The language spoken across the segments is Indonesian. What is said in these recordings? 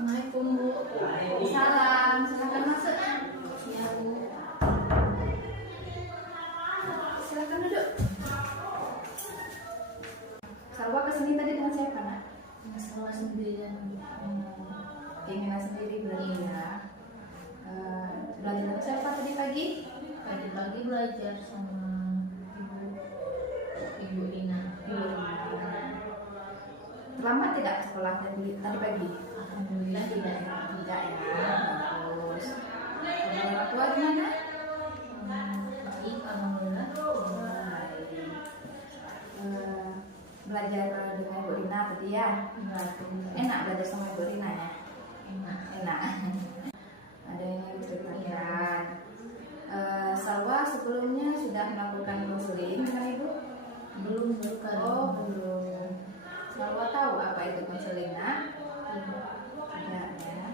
Assalamualaikum Bu. Salam, silakan masuk. Iya Bu. Silakan duduk. Salwa kesini tadi dengan siapa nak? Masalah sendirian. Keinginan sendiri berarti ya. Belajar dengan siapa tadi pagi? Tadi pagi belajar sama Ibu Lina. Terlambat tidak sekolah tadi pagi? Alhamdulillah tidak. Tidak ya. Terus orang tua gimana? Baik, alhamdulillah. Belajar dengan Ibu Rina tadi ya. Enak belajar sama Ibu Rina ya? Enak. Ada yang ingin diceritakan. Salwa sebelumnya sudah melakukan konseling dengan Ibu? Belum bukan. Oh belum. Salwa tahu apa itu konseling nak? Tidak ya.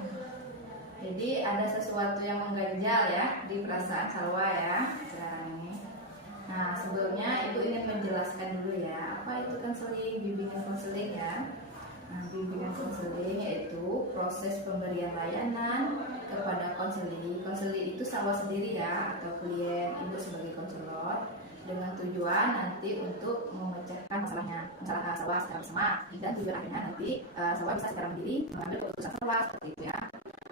Jadi ada sesuatu yang mengganjal ya di perasaan Salwa ya sekarang ini. Nah sebelumnya Ibu ingin menjelaskan dulu ya apa itu konseling, bimbingan konseling ya. Nah bimbingan konseling yaitu proses pemberian layanan kepada konseling. Konseling itu Salwa sendiri ya atau klien Ibu sebagai konselor dengan tujuan nanti untuk memecahkan masalah Salwa secara bersama dan tujuan akhirnya nanti Salwa bisa secara mandiri mengambil keputusan Salwa seperti itu ya.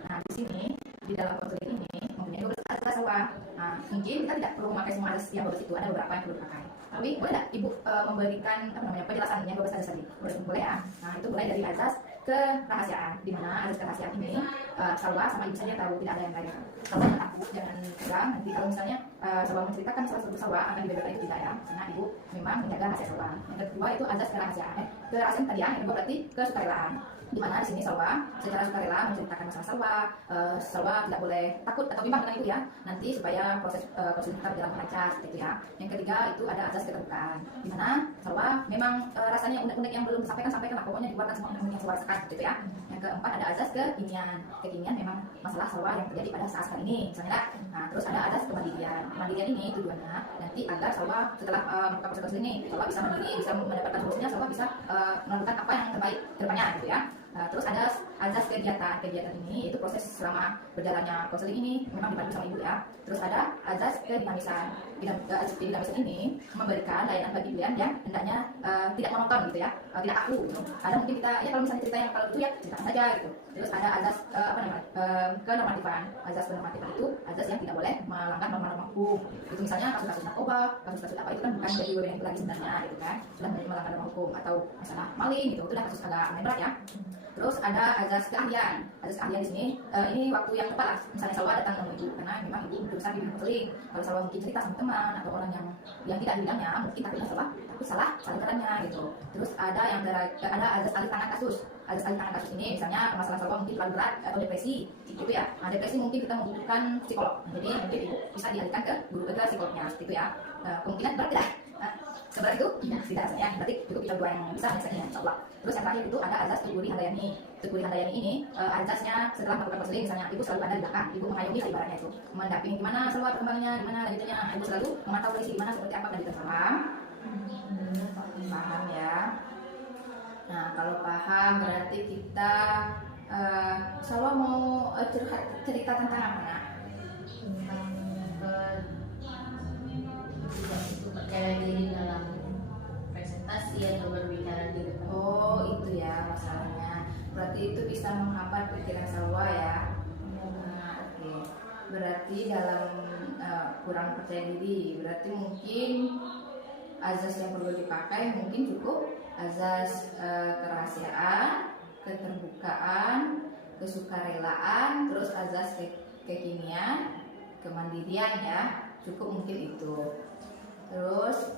Nah di sini di dalam konseling ini mempunyai 12 azas Salwa. Nah mungkin kita tidak perlu memakai semua azas yang 12 itu, ada beberapa yang perlu dipakai. Tapi boleh tidak Ibu memberikan penjelasan yang 12 azas tadi? Boleh ya. Nah itu mulai dari azas kerahasiaan, di mana azas kerahasiaan ini Salwa sama Ibu saja tahu, tidak ada yang lain. Salwa jangan takut, jangan tegang. Nanti kalau misalnya Salwa menceritakan salah satu Salwa akan dibeberkan itu tidak ya, karena Ibu memang menjaga rahasia Salwa. Yang kedua itu azas kerahasiaan. Kerahasiaan tadi yang kedua berarti kesukarelaan. Di mana di sini Salwa secara sukarela menceritakan masalah Salwa. Salwa tidak boleh takut atau bimbang dengan itu ya. Nanti supaya proses konseling kita berjalan lancar seperti itu ya. Yang ketiga itu ada azas keterbukaan. Di mana Salwa memang rasanya unek-unek yang belum sampaikan lah, pokoknya dikeluarkan semua unek-unek yang Salwa rasakan seperti itu ya. Yang keempat ada azas kekinian. Kekinian memang masalah Salwa yang terjadi pada saat sekarang ini misalnya. Nah terus ada azas kemandirian. Kemandirian ini tujuannya nanti agar Salwa setelah melakukan proses konseling ini Salwa bisa mandiri, bisa mendapatkan solusinya, Salwa bisa melakukan apa yang terbaik ke depannya gitu ya. Terus ada azas kegiatan. Kegiatan ini itu proses selama berjalannya konseling ini memang dibantu sama Ibu ya. Terus ada azas kedinamisan. Kedinamisan ini memberikan layanan bagi klien yang hendaknya tidak monoton gitu ya, tidak kaku gitu. Ada mungkin kita ya kalau misalnya cerita yang kalau itu ya ceritakan saja gitu. Terus ada azas kenormatifan. Azas kenormatifan itu azas yang tidak boleh melanggar norma-norma hukum. Itu misalnya kasus-kasus narkoba, kasus-kasus apa itu kan bukan dari WWN itu lagi sebenarnya gitu kan. Sudah melanggar norma hukum atau misalnya maling gitu. Itu udah kasus agak berat ya. Terus ada azas keahlian. Azas keahlian di sini ini waktu yang tepat lah. Misalnya Salwa datang ke Ibu karena memang Ibu berusaha bimbing konseling. Kalau Salwa mungkin cerita sama teman atau orang yang tidak bidangnya, mungkin takutnya Salwa takut salah caranya gitu. Terus ada ada azas alih tangan kasus. Azas alih tangan kasus ini misalnya masalah Salwa mungkin terlalu berat atau depresi gitu ya. Nah, depresi mungkin kita membutuhkan psikolog. Jadi mungkin Ibu bisa dialihkan ke guru ke psikolognya seperti itu ya. Kemungkinan berat tidak? Seberat itu? Tidak rasanya. Berarti cukup kita dua yang bisa misalnya insyaallah. Terus yang terakhir itu ada azas Tuturi Handayani. Tuturi Handayani ini azasnya setelah melakukan konseling misalnya Ibu selalu ada di belakang, Ibu mengayomi ibaratnya itu, mendampingi gimana Salwa perkembangannya, gimana lanjutannya. Ibu selalu memantau kondisi gimana seperti apa dan paham. Paham ya. Nah kalau paham berarti kita Salwa mau cerita tentang apa? Tentang tidak itu percaya diri dalam presentasi atau berbicara di depan. Oh itu ya masalahnya. Berarti itu bisa menghambat pikiran Salwa ya. Nah, oke. Berarti dalam kurang percaya diri. Berarti mungkin azas yang perlu dipakai mungkin cukup azas kerahasiaan, keterbukaan, kesukarelaan, terus azas kekinian, kemandirian ya. Cukup mungkin itu. Terus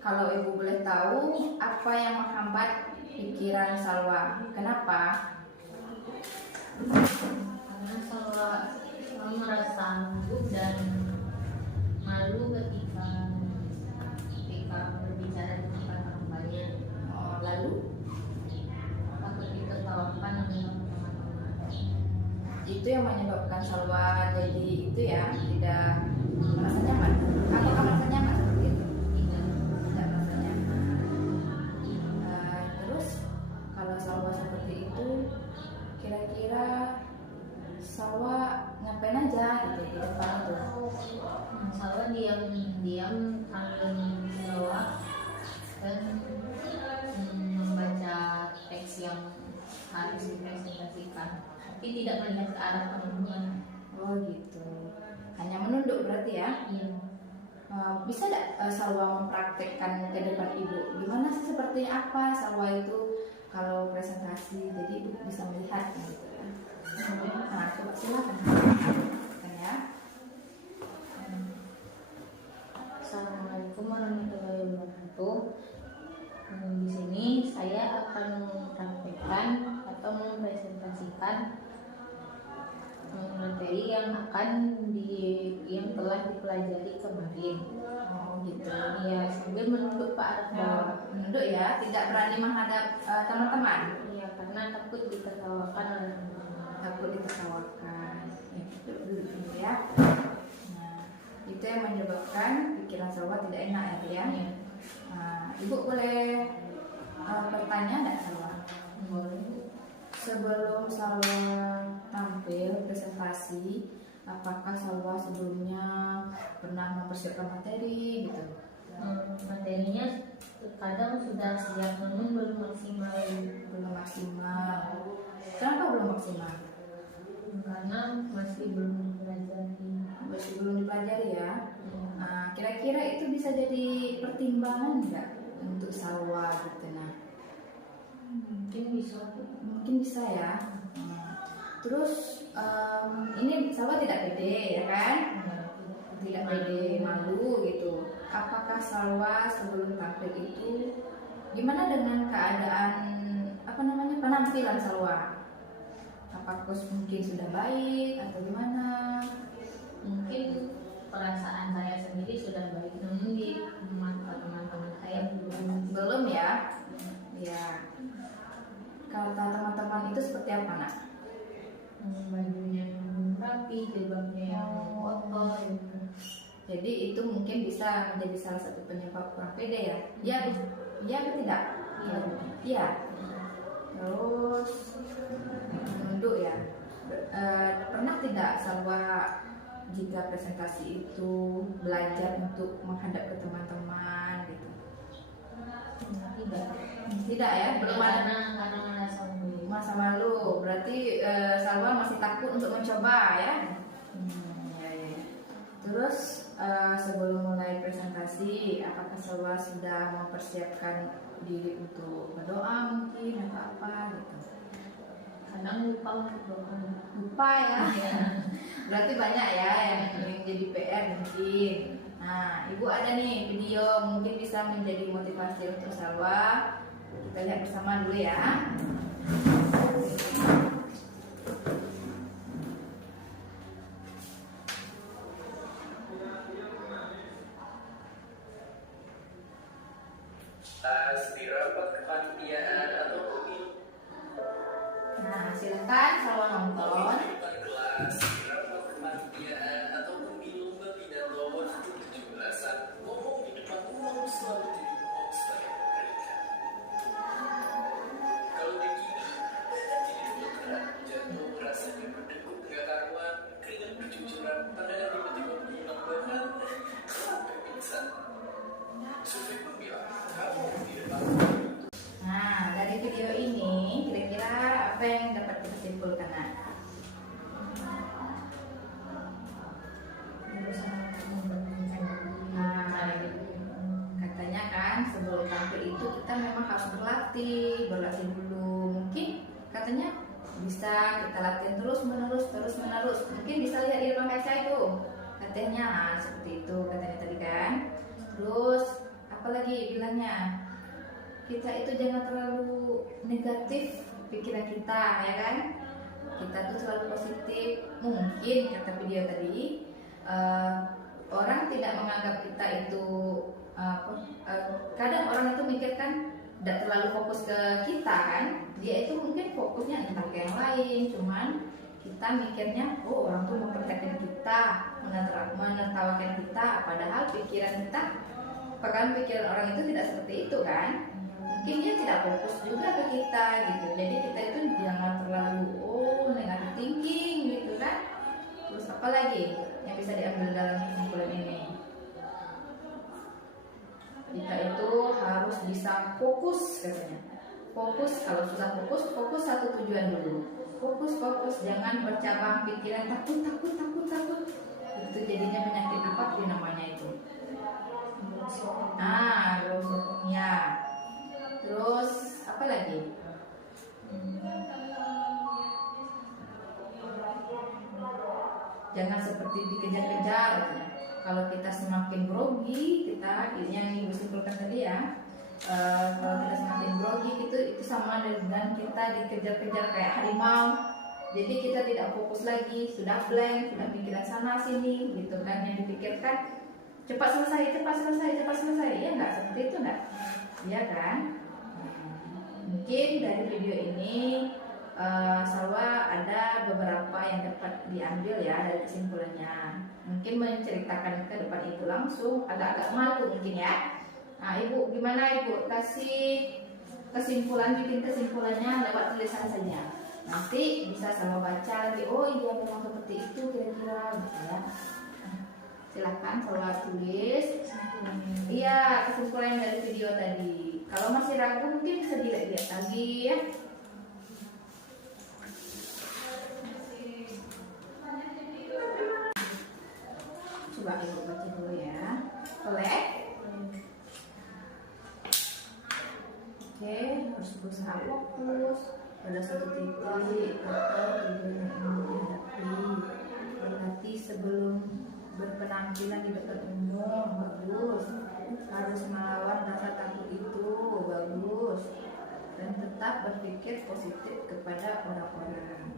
kalau Ibu boleh tahu apa yang menghambat pikiran Salwa? Kenapa? Karena Salwa merasa sanggup dan malu ketika berbicara di depan orang banyak. Lalu Takut ditertawakan oleh teman-teman. itu yang menyebabkan Salwa jadi itu ya, tidak merasa nyaman. Apakah merasa nyaman seperti itu? Tidak merasa nyaman. Terus Salwa ngapain aja gitu di depan itu? Salwa diam-diam sambil berdoa dan membaca teks yang harus dipresentasikan, tapi tidak melihat ke arah penunjukan. Oh gitu, hanya menunduk berarti ya? Iya. Bisa tidak Salwa mempraktekkan ke depan ibu? Gimana sih sepertinya apa Salwa itu kalau presentasi? Jadi ibu bisa melihat gitu ya. Nah, coba silakan ya. Assalamualaikum warahmatullahi wabarakatuh. Di sini saya akan mempraktekkan atau mempresentasikan materi yang telah dipelajari kemarin. Oh gitu. Ya, sambil menunduk ke arah bawah. Menunduk ya, tidak berani menghadap teman-teman. Ya, karena takut ditertawakan oleh teman-teman. Takut ditertawakan. Ya, duduk dulu ya. Nah, itu yang menyebabkan pikiran Salwa tidak enak ya. Ya. Nah, ibu boleh bertanya tidak Salwa? Boleh. Sebelum Salwa tampil presentasi, apakah Salwa sebelumnya pernah mempersiapkan materi gitu? Materinya kadang sudah siap namun belum maksimal. Belum maksimal. Kenapa belum maksimal? Karena masih belum dipelajari. Masih belum dipelajari ya. Nah, kira-kira itu bisa jadi pertimbangan nggak untuk Salwa gitu? Nah, mungkin bisa ya. Terus ini Salwa tidak pede ya kan? Tidak pede, malu gitu. Apakah Salwa sebelum tampil itu gimana dengan keadaan penampilan Salwa? Apakah mungkin sudah baik atau gimana? Mungkin perasaan saya sendiri sudah baik, namun di mata teman-teman saya Belum ya? Ya. Kata teman-teman itu seperti apa nak? bajunya yang rapi, jilbabnya yang kotor. Jadi itu mungkin bisa menjadi salah satu penyebab kurang pede ya? Iya, iya atau tidak? Iya. Iya. Terus menunduk ya. Pernah tidak Salwa jika presentasi itu belajar untuk menghadap ke teman-teman gitu? Tidak. Tidak ya? Belum ada Karena merasa malu. masa malu. Berarti Salwa masih takut untuk mencoba ya? Ya, ya. Terus sebelum mulai presentasi, apakah Salwa sudah mempersiapkan diri untuk berdoa mungkin atau apa gitu? Kadang lupa untuk berdoa. Lupa ya? Iya. Berarti banyak ya yang jadi PR mungkin. Nah, ibu ada nih video mungkin bisa menjadi motivasi untuk Salwa. Kita lihat bersama dulu ya. Di rapat kepanitiaan atau pemilu Nah, silakan Salwa nonton. kelas, di rapat kepanitiaan atau pemilu berpidato untuk 17-an, ngomong di depan umum selalu jadi monster yang mengerikan. Kalau begini, jadi dokteran jatuh rasanya berdekut gak karuan, keringat bercucuran, padahal tiba-tiba bilang bahkan sampai pingsan. Survei pun bilang, kamu di depan. Nah, dari video ini kira-kira apa yang dapat kita simpulkan? Katanya kan sebelum tampil itu kita memang harus berlatih dulu. Mungkin katanya bisa kita latihan terus menerus. Mungkin bisa lihat di depan kaca itu. Katanya seperti itu katanya tadi kan. Terus apalagi bilangnya? Kita itu jangan terlalu negatif pikiran kita ya kan, kita tuh selalu positif. Mungkin kata video tadi orang tidak menganggap kita itu kadang orang itu mikirkan tidak terlalu fokus ke kita kan, dia itu mungkin fokusnya entah ke yang lain, cuman kita mikirnya oh orang tuh memperhatikan kita, menertawakan kita, padahal pikiran orang itu tidak seperti itu kan. Mungkin dia tidak fokus juga ke kita gitu. Jadi kita itu jangan terlalu negatif thinking gitu kan. Terus apa lagi yang bisa diambil dalam kesimpulan ini? Kita itu harus bisa fokus katanya. Fokus, kalau sudah fokus satu tujuan dulu. Fokus, jangan bercabang pikiran takut. Itu jadinya penyakit apa sih namanya itu? Grosopenia. Terus apa lagi? Jangan seperti dikejar-kejar katanya. Kalau kita semakin grogi, kita yang ibu simpulkan tadi ya, kalau kita semakin grogi itu sama dengan kita dikejar-kejar kayak harimau. Jadi kita tidak fokus lagi, sudah blank, sudah pikiran sana sini gitu kan, yang dipikirkan cepat selesai, ya enggak, seperti itu enggak? Iya kan? Mungkin dari video ini Salwa ada beberapa yang dapat diambil ya dari kesimpulannya. Mungkin menceritakan ke depan ibu langsung agak-agak malu mungkin ya. Nah ibu gimana ibu, kasih bikin kesimpulannya lewat tulisan saja. Nanti bisa Salwa baca lagi, oh iya memang seperti itu kira-kira gitu ya. Silahkan Salwa tulis. Iya, kesimpulan dari video tadi. Kalau masih ragu mungkin bisa dilihat lagi ya. Coba ibu baca dulu ya. Boleh? Oke, harus berusaha fokus pada satu titik atau tujuan yang ingin dihadapi. Berlatih sebelum berpenampilan di depan umum, bagus. Harus melawan rasa takut itu, bagus. Dan tetap berpikir positif kepada orang-orang.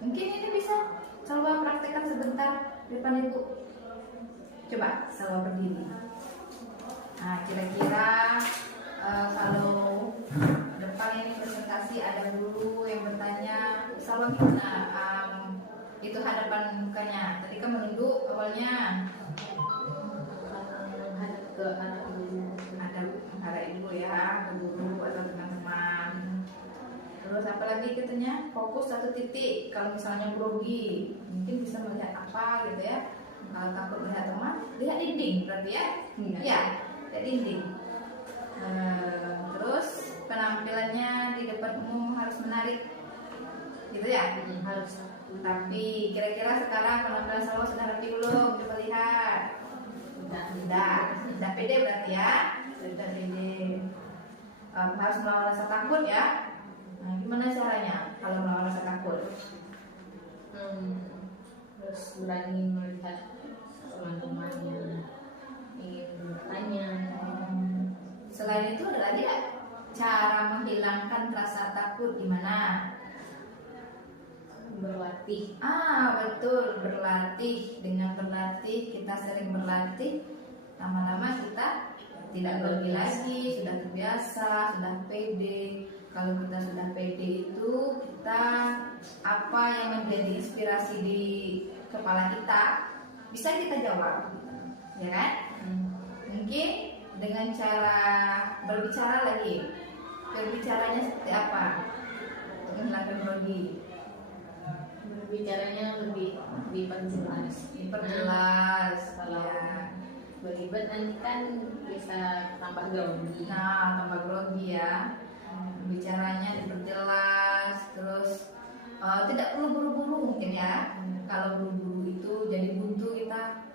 Mungkin ini bisa Salwa praktekkan sebentar di depan ibu. Coba Salwa berdiri. Nah, kira-kira kalau depan ini presentasi ada guru yang bertanya, Salwa gimana? Itu hadapan mukanya. Tadi kan menunduk awalnya. Menghadap ke arah ibu. Ada arah ibu ya, ke guru atau teman-teman. Terus apa lagi katanya? Fokus satu titik. Kalau misalnya grogi, mungkin bisa melihat apa gitu ya. Kalau takut melihat teman, lihat dinding berarti ya. Ya, lihat dinding. Terus penampilannya di depan umum harus menarik, gitu ya. Harus. Tapi kira-kira sekarang penampilan Salwa sudah rapi belum? Coba lihat. Sudah pede berarti ya. Sudah pede. Harus melawan rasa takut ya. Nah, gimana caranya kalau melawan rasa takut? Terus berani melihat teman-teman yang ingin bertanya. Selain itu ada lagi nggak cara menghilangkan rasa takut gimana? Berlatih. Betul, berlatih. Dengan berlatih, kita sering berlatih, lama-lama kita tidak grogi lagi, sudah terbiasa, sudah pede. Kalau kita sudah pede itu, kita apa yang menjadi inspirasi di kepala kita bisa kita jawab, ya kan? Mungkin dengan cara berbicara lagi. Berbicaranya seperti apa untuk menghilangkan grogi? Berbicaranya lebih Diperjelas. Kalau Ya. berlibat nanti kan bisa tambah grogi. Nah, tambah grogi ya. Bicaranya diperjelas, terus tidak perlu buru-buru mungkin ya. Kalau buru-buru itu jadi buntu kita,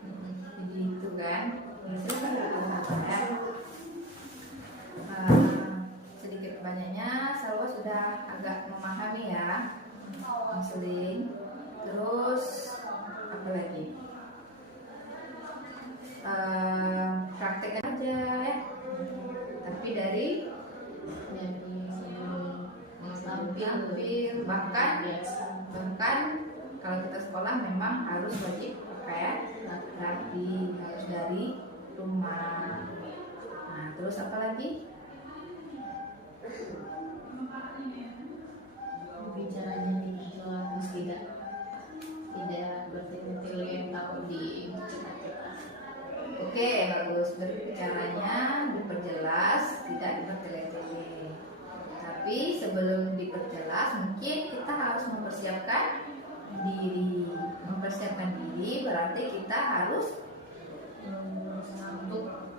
jadi itu kan. Sedikit banyaknya Salwa sudah agak memahami ya konseling. Terus apa lagi? Praktek aja ya. Tapi dari tampil bahkan kalau kita sekolah memang harus wajib pakaian rapi, harus dari rumah. Nah, terus apa lagi? Bicaranya dijelas, tidak bertil-til atau di. Oke, bagus. Berbicaranya diperjelas, tidak dipertele-tele. Tapi sebelum diperjelas, mungkin kita harus mempersiapkan diri. Mempersiapkan diri berarti kita harus berusaha untuk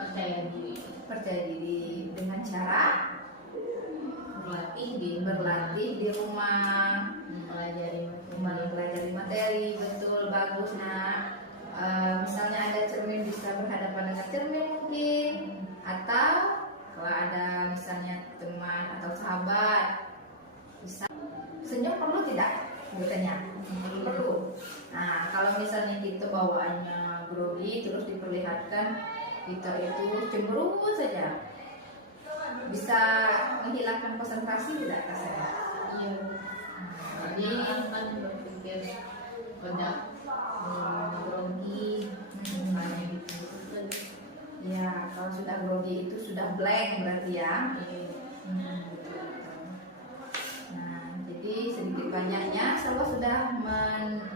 percaya diri, dengan cara berlatih di rumah, mempelajari materi. Betul, bagus nak. Misalnya ada cermin, bisa berhadapan dengan cermin mungkin, atau kalau ada misalnya teman atau sahabat, bisa senyum. Perlu tidak bertanya? Perlu. Nah, kalau misalnya kita bawaannya grogi terus diperlihatkan kita itu cemberut saja, bisa menghilangkan konsentrasi tidak Kak saya? Iya. Jadi kan berpikir banyak grogi, banyak gitu. Ya, kalau sudah grogi itu sudah blank berarti ya. Nah, jadi sedikit banyaknya saya sudah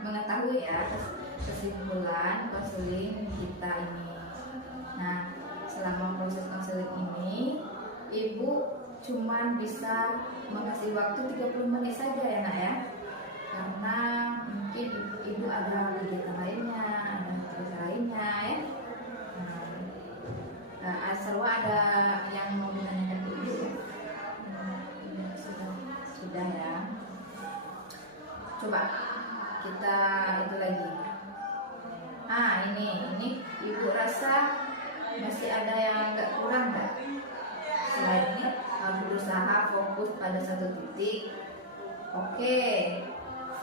mengetahui ya kesimpulan konseling kita ini. Nah, selama proses konseling ini ibu cuman bisa mengasih waktu 30 menit saja ya nak ya, karena mungkin ibu ada kegiatan lainnya, ada tugas lainnya ya. Sarwa ada yang mau menanyakan ke ibu ya? Sudah ya. Coba kita itu lagi. Ini ibu rasa masih ada yang nggak kurang nggak? Selain ini berusaha fokus pada satu titik. Oke,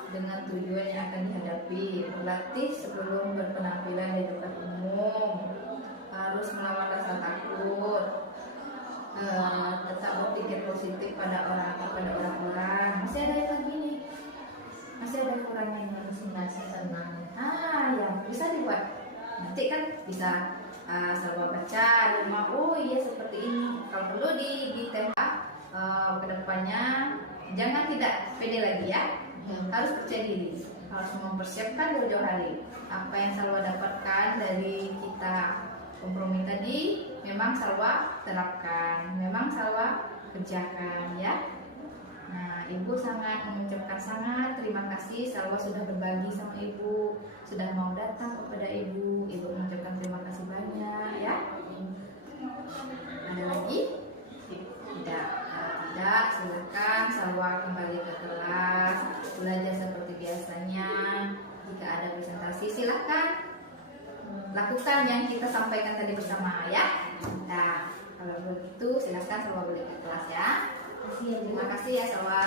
dengan tujuan yang akan dihadapi. Berlatih sebelum berpenampilan di depan umum. Harus melawan rasa takut. Tetap berpikir positif pada orang-orang. Masih ada yang lagi nih. Masih ada kurangnya ini. Masih senang. Ya bisa dibuat. Nanti kan bisa Salwa baca di rumah. Oh iya seperti ini. Kalau perlu ditembak kedepannya, jangan tidak pede lagi ya. Harus percaya diri. Harus mempersiapkan jauh-jauh hari. Apa yang Salwa dapatkan dari kita kompromi tadi, memang Salwa terapkan, memang Salwa kerjakan ya. Nah, ibu sangat mengucapkan terima kasih Salwa sudah berbagi sama ibu, sudah mau datang kepada ibu. Ibu mengucapkan terima kasih banyak ya. Ada lagi? Tidak. Tidak, silakan Salwa kembali ke kelas, belajar seperti biasanya. Jika ada presentasi silakan lakukan yang kita sampaikan tadi bersama ya. Nah, kalau begitu silakan Salwa balik ke kelas ya. Terima kasih ya Salwa.